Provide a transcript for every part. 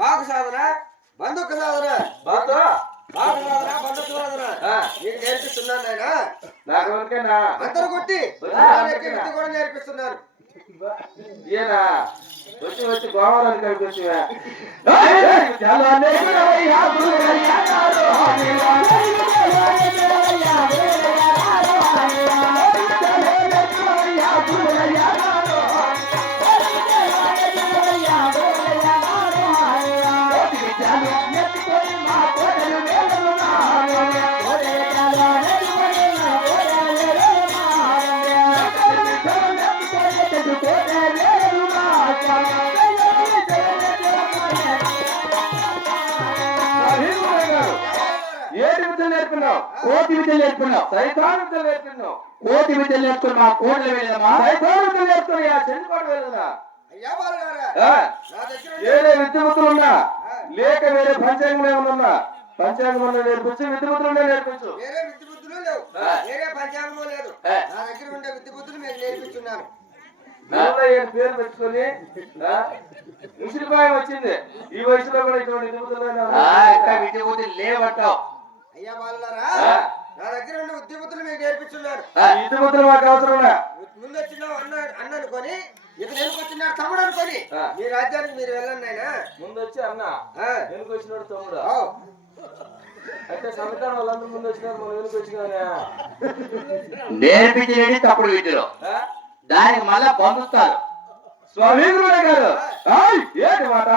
బాగు సాధన బంధుకు సాధన బాగు సాధన బంధుకు సాధన నీకు నేర్పిస్తున్నాను నాయన అందరూ కొట్టి విద్య కూడా నేర్పిస్తున్నాను. వచ్చి వచ్చి గోవాలని కనిపిస్తున్నా కోటి విద్యలు నేర్చుకున్నావు, సైతాన్ విద్యలు నేర్చుకున్నావు, కోటి విద్యలు నేర్చుకున్నా, కోట్లు వెళ్ళదమ్మా, సైతాన్ విద్యలు నేర్చుకున్నా, చెందుకోవడం వెళ్ళదా వేరే విద్యముతులు ఉన్నా లేక వేరే పంచాంగం ఏమన్నా పంచాంగం నేర్పించు, విద్యముతులు నేర్పించు. వేరే విద్య బుద్ధులు లేవు, వేరే పంచాంగం లేదు, నా దగ్గర ఉండే విద్య బుద్ధులు మీకు నేర్పిస్తున్నాను. పేరు పెట్టుకొని ముసిరిపాయం వచ్చింది. ఈ వయసులో కూడా ఇటువంటి విద్య బుద్ధులు లేవంటావు. అయ్యా వాళ్ళారా, నా దగ్గర ఉండే విద్య బుద్ధులు మీకు నేర్పిస్తున్నాను. విద్య బుద్ధులు మాకు అవసరం. ముందు వచ్చినావు అన్న అనుకొని ఇక నేను వచ్చినాడు తమ్ముడు అనుకొని మీ రాజ్యానికి మీరు వెళ్ళండి ఆయన. ముందు వచ్చి అన్న వెనుక వచ్చినాడు తమ్ముడు. అయితే సమీకరణ వాళ్ళందరూ ముందు వచ్చినారు, మనం వెనుక వచ్చినా నేర్పించేది తప్పుడు విద్యలో దానికి మళ్ళా పొందుతారు. స్వామి గారు ఏంటి మాట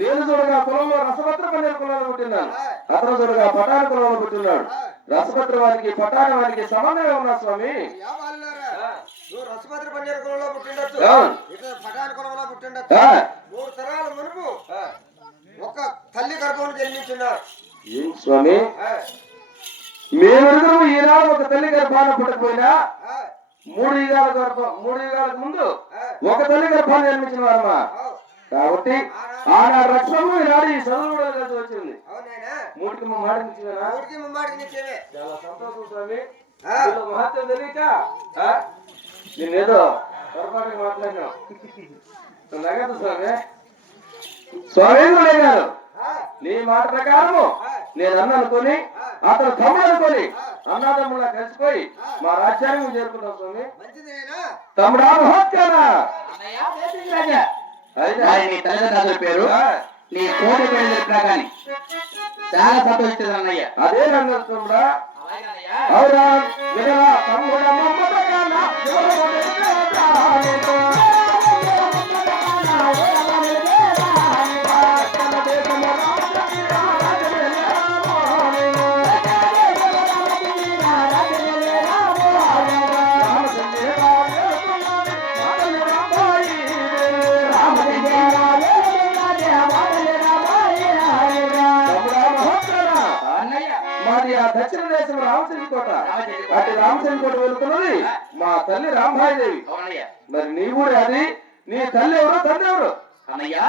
నేను చూడగా కులంలో రసపత్ర పన్నీరు కులాలు పుట్టినాను, అతను చూడగా పటాణ కులంలో పుట్టినాడు. రసపత్ర వారికి పటాణ వారికి సంబంధమే ఉన్నా స్వామి. రసపత్ర పన్నీరు కులంలో పుట్టిండొచ్చు, పటాణ కులంలో పుట్టిండొచ్చు. 3 తరాల మునుపు ఒక తల్లి గర్భం జన్మించున్నారు. ఏం స్వామి, మేమెరుగురు ఈనాడు ఒక తల్లి గర్భాన్ని పుట్టకపోయినా 3 యుగాలకు ముందు ఒక తల్లి గర్భాన్ని జన్మించిన వారమ్మా. కాబట్టి ఆనాడు రక్షణము ఈనాడు ఈ చదువు కూడా కలిసి వచ్చింది. మూడికి ముమ్మాడికి చాలా సంతోషం స్వామి. మహత్యం తెలియక నేనేదో పొరపాటుగా మాట్లాడినా నగదు స్వామి. స్వామి గారు నీ మాట ప్రకారము నేను అన్న అనుకొని అతను తమ్ముడు అనుకొని అన్నదమ్ములా కలిసిపోయి మా రాజ్యానికి చేరుకున్నాం స్వామి. తమ్ముడా మహోత్సవా నీ తల్లిదండ్రుల పేరు నీ కోటి పేరు చెప్పినా కానీ చాలా సంతోషిస్తుంది అన్నయ్య. అదే రంగం తమ్ముడా. అవునా వినరా తమ్ముడా దక్షిణ దేశం రామచంద్రకోట. అటు రామచంద్రకోట వెళ్తున్నది మా తల్లి రాంబాయిదేవి. మరి నీ ఊరు అది, నీ తల్లి ఎవరు తండ్రి ఎవరు అన్నయ్యా?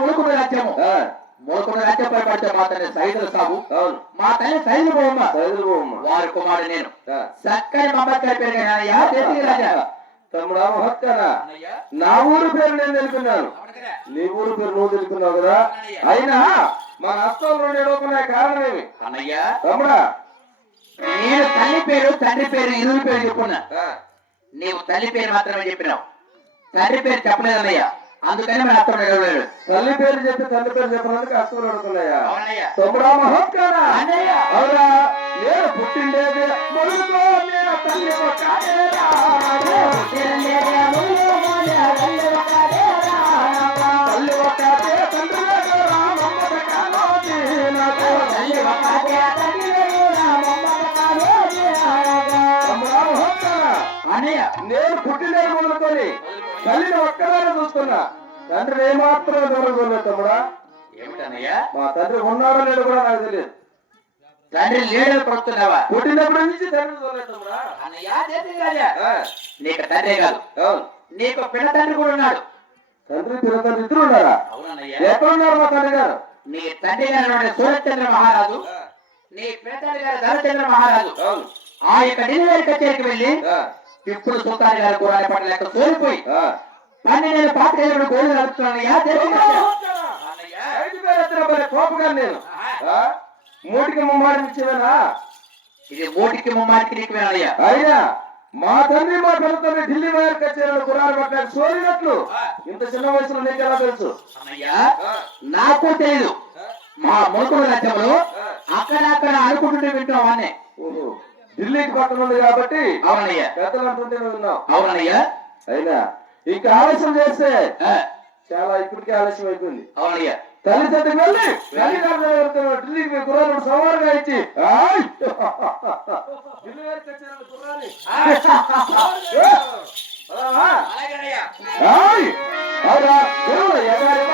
మూడుకున్న రాజ్యము రాజ్యంపై పడితే మా తల్లి సైదుల సాగు, మా తల్లి సైదులు పోవమ్మ వారి కుమారుడు నేను చక్కని మమ్మకాయ పెరిగానయ్యా. రాజా తమ్ముడా మహత్కానా అన్నయ్య నా ఊరు పేరు నేను తెలుపున్నాను, అవును కదా నీ ఊరు పేరు నువ్వు తెలుపున్నావు కదా. అయినా మన హస్తంలో ఎడుకునే కారణమేమి అన్నయ్య తమ్ముడా? నేను తల్లి పేరు తండ్రి పేరు ఇరువురి పేరు చెప్పున్నా, ఆ, నీవు తల్లి పేరు మాత్రమే చెప్పినావు, తండ్రి పేరు చెప్పలేదు అన్నయ్య. అందుకని మన అర్థం నిలవలేదు. తల్లి పేరు చెప్పి తండ్రి పేరు చెప్పడానికి హస్తంలో ఎడుకున్నాయా అవునయ్య తమ్ముడా మహత్కానా? అన్నయ్య అవునా, నేను పుట్టిండేది మొదలుకో నీ తల్లి ఒక్కటేరా. తల్లి ఒక్కటే తండ్రి లేకురా, మమ్మత కానోజీ నాకు. తమ్ముడా మహత్కానా? అన్నయ్య నేను పుట్టినది మొదలుకొని తల్లిని ఒక్కదాన్ని చూస్తున్నా, తండ్రిని ఏమాత్రం దొరకలేదు తమ్ముడా. ఏమిటన్నయ్య మా తండ్రి ఉన్నాడో లేదో కూడా నాకు తెలియదు. తండ్రి లేడని కొడుతున్నావా? పుట్టినప్పటి నుంచి తండ్రి చూడలేదు తమ్ముడా. అన్నయ్య దేశం రాజా, ఆ, నీకు తండ్రే కాదు, అవును. నీకు పిల్ల తండ్రి కూడా ఉన్నాడు. తండ్రి పిల్లతండ్రి ఇద్దరు ఉన్నారా? అవునన్నయ్య, ఎక్కడున్నారు మా తండ్రి గారు? నీ తండ్రి గారు సూర్యచంద్ర మహారాజు, ఆ, నీ పిల్లతండ్రి గారు ధనచంద్ర మహారాజు అవును. ఆ యొక్క డెలివరీ కచేరికి వెళ్ళి ఆ, ఇప్పుడు సుల్తాన్ గారు కూడా పట్ల లెక్క సోలిపోయి ఆ. పని నేను పాతికేళ్ళు గోళ్ళు నడుపుతున్నానయ్యా. దేశం రాజా. అన్నయ్య, ఐదు పేరు ఎత్తిన మరి కోపగా నేను ఆ, మూటికి ముమ్మాడి ఇచ్చేదనా? ఇది మూటికి ముమ్మాటికి నీకు వేనయ్యా. అయినా మా తండ్రి మా పిల్లతండ్రి ఢిల్లీ వైర్ కచేరీలు కురాలు పట్టడానికి సోలినట్లు ఇంత చిన్న వయసులో నీకెలా తెలుసు? అన్నయ్య నాకు తెలియదు, మా మొలకల రాజ్యంలో అక్కడక్కడ అనుకుంటుంటే వింటున్నావు అన్నే. ఓహో, ఢిల్లీకి పక్కన ఉంది కాబట్టి అవునయ్య, పెద్దలు అంటుంటే నువ్వు విన్నావు. అవునయ్య, అయినా ఇంకా ఆలస్యం చేస్తే ఆ, చాలా ఇప్పటికే ఆలస్యం అయిపోయింది. అవునయ్య. తల్లి తండ్రికి వెళ్ళి ఢిల్లీకి మీ కుర్రాడు సవాలుగా ఇచ్చి ఆయ్! ఢిల్లీ వైర్ కచేరీలు కుర్రాని. ఆ, అలాగేనయ్యా. ఆయ్! అవునా? ఎవరు? ఎగారి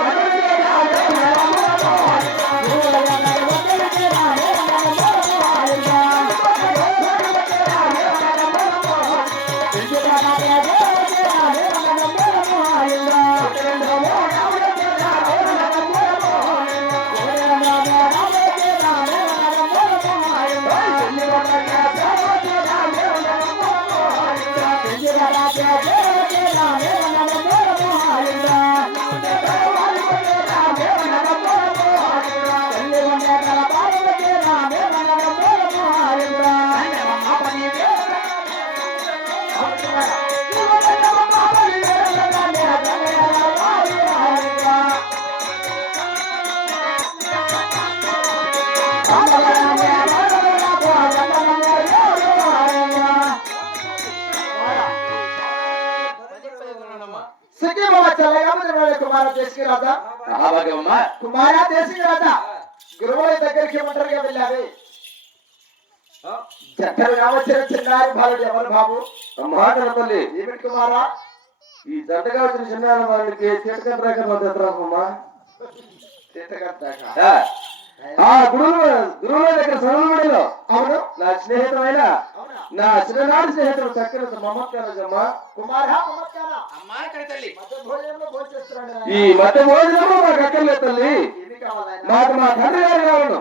కుమార దేశకి రాజా, అలాగేమ్మా. కుమార దేశకి రాజా, గురువుల దగ్గరికి ఒంటరిగా వెళ్ళావి. జంటలుగా వచ్చిన చిన్నారి బాలుడు ఎవరు బాబు? మాటల తల్లి, ఏమిటి కుమారా? ఈ జంటగా వచ్చిన చిన్న వాళ్ళకి చేతకం రాకమ్మా. ఆ గురువుల దగ్గర చదువులో అవును, నా స్నేహితమైన అవునా? నా చిన్ననాటి స్నేహితుడు చక్కని మమత్కారమ్మా. కుమారా మమత్కారా, అమ్మా ఇక్కడ తల్లి. మధ్య భోజనంలో భోంచేస్తున్నాడు. ఈ మధ్య భోజనము మాకు అక్కర్లేదు తల్లి, ఏమి కావాలైనా? మాకు మా తండ్రి గారు కావాలను.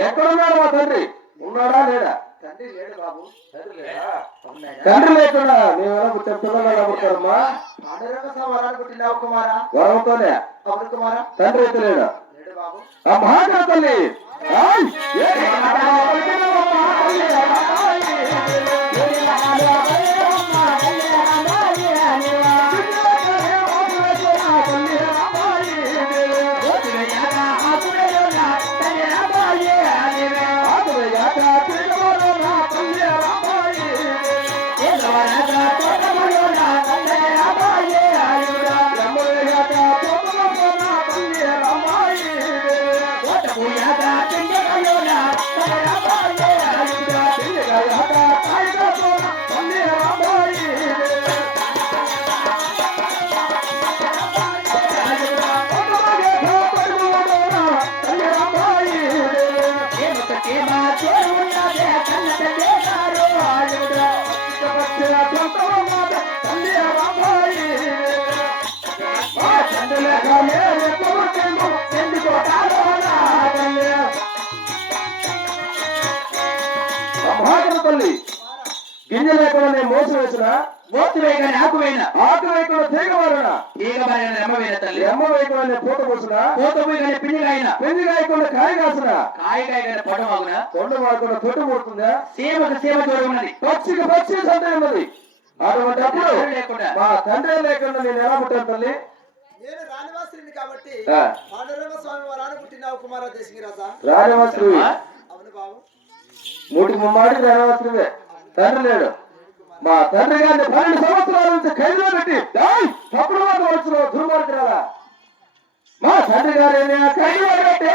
ఎక్కడున్నాడు మా తండ్రి? ఉన్నాడా లేడా? తండ్రి లేడు బాబు. తండ్రి లేకుండా మేమెలా పుట్టాం? పిల్లలు ఎలా పుట్టారమ్మా? పాండురంగ సవారాలు పుట్టినావు కుమారా. వరంతోనే అవును కుమారా, తండ్రి అయితే లేడా? లేడు బాబు. ఆ మహాకర తల్లి ఆయ్! గింజ లేకుండా నేను మోసం వేసిన పోతు వేయగానే ఆకు వేయన ఆకు వేయకుండా తీగ మారిన తీగ మారిన ఎమ్మ వేయన తల్లి ఎమ్మ వేయకుండా పూత పోసిన పోత పోయగానే పిండి కాయన పెళ్లి కాయకుండా కాయ కాసిన కాయ కాయగానే పొడ మాగున కొండ మాకుండా తొట్టు పడుతుందా సేవకు సేవ చూడ ఉన్నది పక్షికి పక్షి సంటే ఉన్నది అటువంటి అప్పుడు లేకుండా మా తండ్రి లేకుండా నేను ఎలా పుట్టాను తల్లి నేను రాణివాసుని కాబట్టి పాండురంగ స్వామి వారాన్ని పుట్టినావు కుమార దేశిరాజా రాజవస్త్రి అవును బాబు మూటి ముమ్మాడి రాజవస్త్రివే తండ్రి లేడు మా తండ్రి గారిని 12 సంవత్సరాల నుంచి ఖైదులో పెట్టి తప్పుడు మాట వచ్చిన దుర్మార్గురాలా మా తండ్రి గారిని ఖైదులో పెట్టి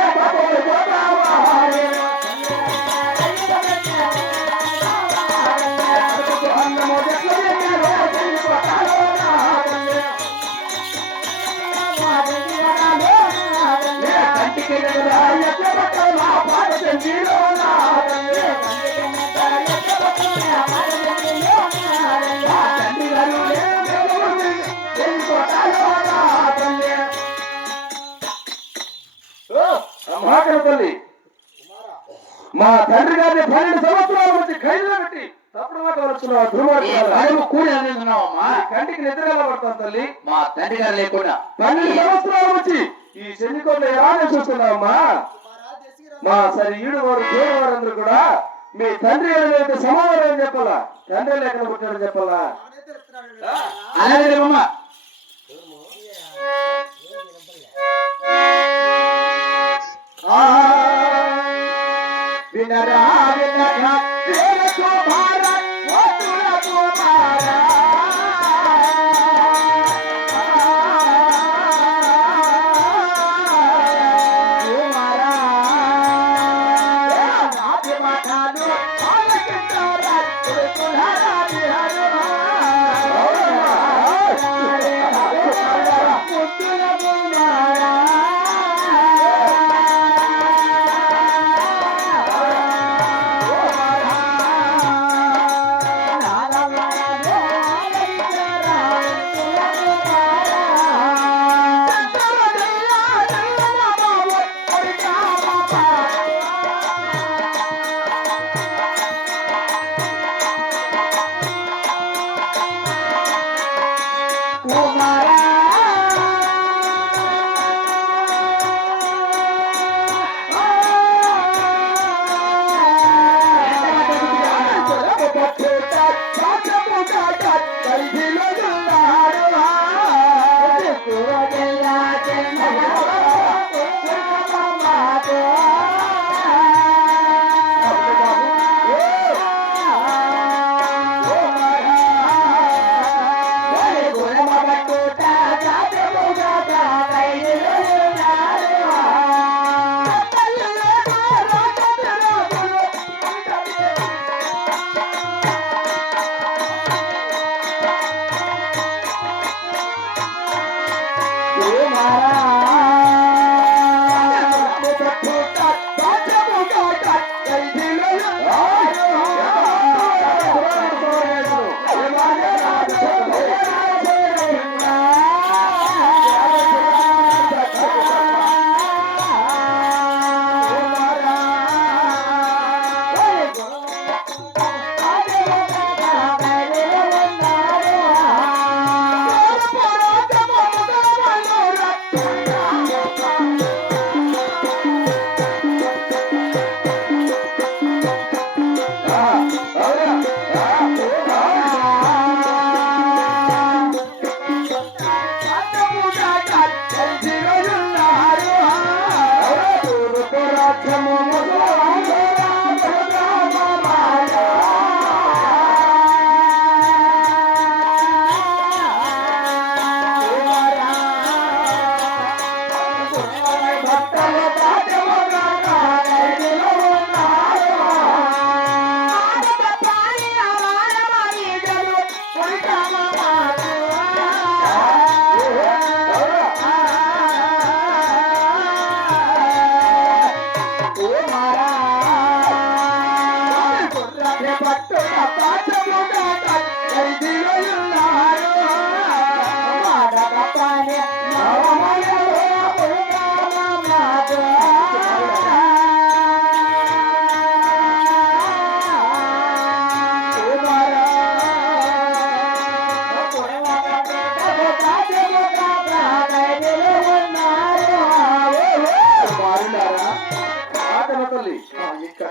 తల్లి మా తండ్రి గారిని 12 సంవత్సరాల నుంచి ఖైదులో పెట్టి తప్పుడు మాట వచ్చిన కూడమ్మా కంటికి నిద్ర ఎలా పడతాను తల్లి మా తండ్రి గారు లేకుండా 12 సంవత్సరాల నుంచి ఈ శనికోట ఎలానే చూస్తున్నావమ్మా మా సరి ఈడు వారు దేవుడు వారందరూ కూడా మీ తండ్రి ఏదైతే సమాధానం చెప్పాలా తండ్రి లేకుండా పుట్టాడు చెప్పాలా అలాగే అమ్మా వినరా వినరా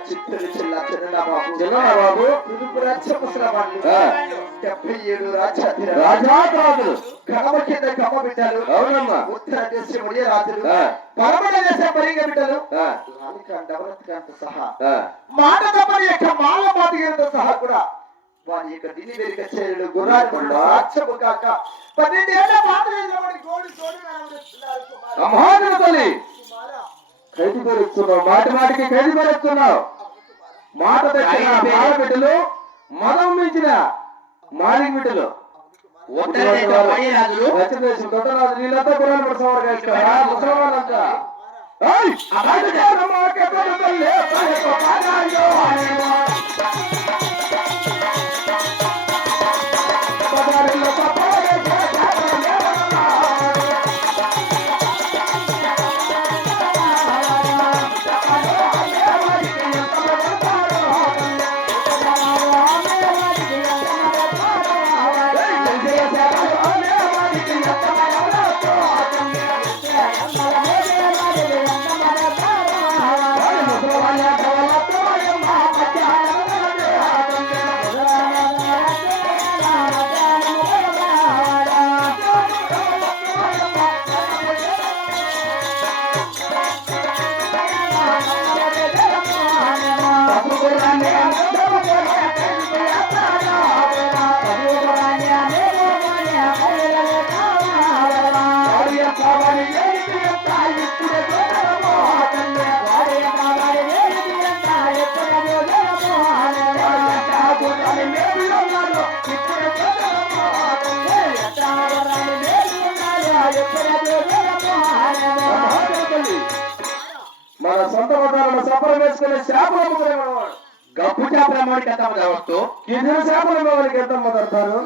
చిత్తూరు జిల్లా చిన్నబాబు చిన్నబాబు తూర్పు రాజ్య ముసలవాళ్ళు 77 రాజారాజులు కడమ కింద కమ్మ బిడ్డలు అవునమ్మా ఉత్తర దేశం ఒడియ రాజులు ఆ. పరమణ దేశం పరిగ బిడ్డలు ఆ. లాలికాంత డబలత్కాంత సహా ఆ. మాట తప్పని యొక్క మాల మాదిగలతో సహా కూడా వారి యొక్క ఢిల్లీ వేదిక చేరుడు గుర్రాలు కొండ సాక్ష్యము కాక 12 ఏళ్ల మాదిగలవాడి గోడి గోడి నడుస్తున్నారు కుమార మహాజన తల్లి కుమార ఖైదీ పేరుస్తున్నావు మాటి మాటికి ఖైదీ పేరుస్తున్నావు మాట తెచ్చిన మాల బిడ్డలు మదం మించిన మాలిక బిడ్డలు ఉత్తర దేశం ఒడియ రాజులు దక్షిణదేశం దొడ్డరాజు వీళ్ళంతా పురాణ పడసవారు కదా ముసలవాళ్ళంతా ఏయ్! రాజకీయమాకే పదవులే పదవ పదాయో అనేవా. పదాలలో పదాలే చేశారనే వల్ల. మన సొంత పదాలను సఫలం వేసుకునే చేపలు అమ్ముకునేవాడు గప్పు చేపల మోడికి ఎంత వస్తూ కింద చేపలు అమ్మవారికి ఎంత అమ్ముతారు